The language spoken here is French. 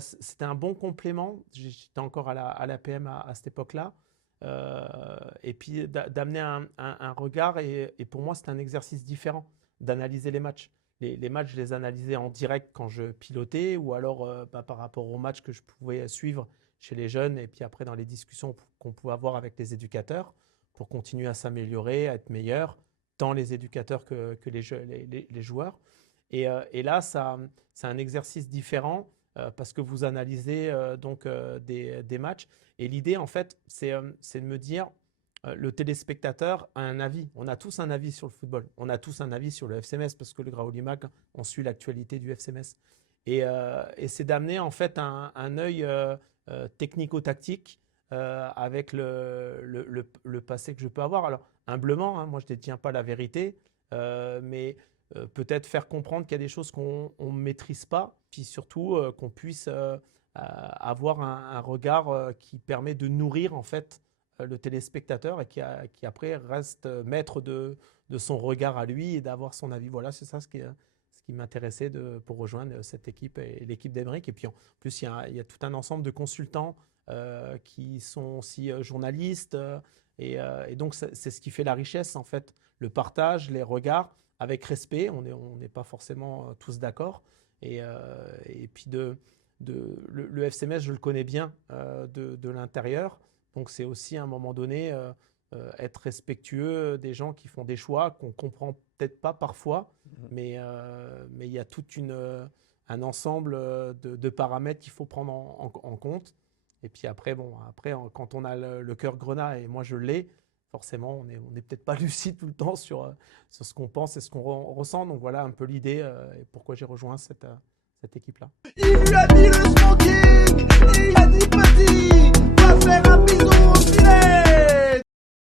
C'était un bon complément. J'étais encore à la PM à cette époque-là. Et puis d'amener un regard. Et pour moi, c'était un exercice différent d'analyser les matchs. Les matchs, je les analysais en direct quand je pilotais ou alors par rapport aux matchs que je pouvais suivre chez les jeunes et puis après dans les discussions qu'on pouvait avoir avec les éducateurs pour continuer à s'améliorer, à être meilleur, tant les éducateurs que les joueurs. Et là, c'est un exercice différent parce que vous analysez des matchs. Et l'idée, en fait, c'est de me dire, le téléspectateur a un avis. On a tous un avis sur le football. On a tous un avis sur le FCMS parce que le Graouli-Mac, on suit l'actualité du FCMS. Et c'est d'amener en fait un œil technico-tactique avec le passé que je peux avoir. Alors, humblement, hein, moi je ne détiens pas la vérité, mais peut-être faire comprendre qu'il y a des choses qu'on ne maîtrise pas, puis surtout qu'on puisse avoir un regard qui permet de nourrir en fait le téléspectateur et qui après reste maître de son regard à lui et d'avoir son avis. Voilà, c'est ça ce qui m'intéressait pour rejoindre cette équipe et l'équipe d'Emeric. Et puis en plus, il y a tout un ensemble de consultants qui sont aussi journalistes. Et donc, c'est ce qui fait la richesse, en fait, le partage, les regards, avec respect. On n'est pas forcément tous d'accord. Et puis, le FCMS, je le connais bien de l'intérieur. Donc, c'est aussi à un moment donné être respectueux des gens qui font des choix qu'on comprend peut-être pas parfois, mais il y a un ensemble de paramètres qu'il faut prendre en compte. Et puis après, bon, après, quand on a le cœur grenat, et moi je l'ai, forcément, on est peut-être pas lucide tout le temps sur ce qu'on pense et ce qu'on ressent. Donc voilà un peu l'idée et pourquoi j'ai rejoint cette équipe-là. Il lui a mis le